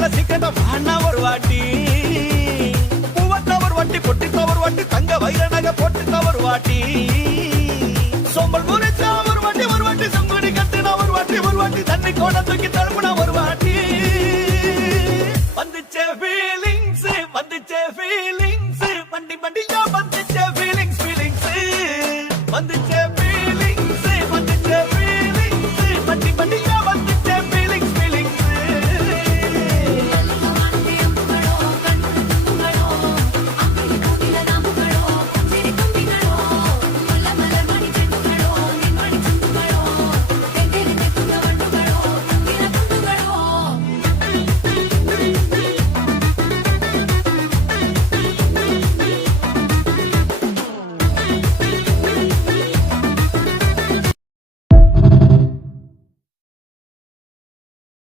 மேல சீக்கிரமா வாண்ணா ஒரு வாட்டி. பூவத்த ஒரு வாட்டி, பொட்டித்த ஒரு வாட்டி, தங்க வைர நகை போட்டுக்க ஒரு வாட்டி. சோம்பல் முறை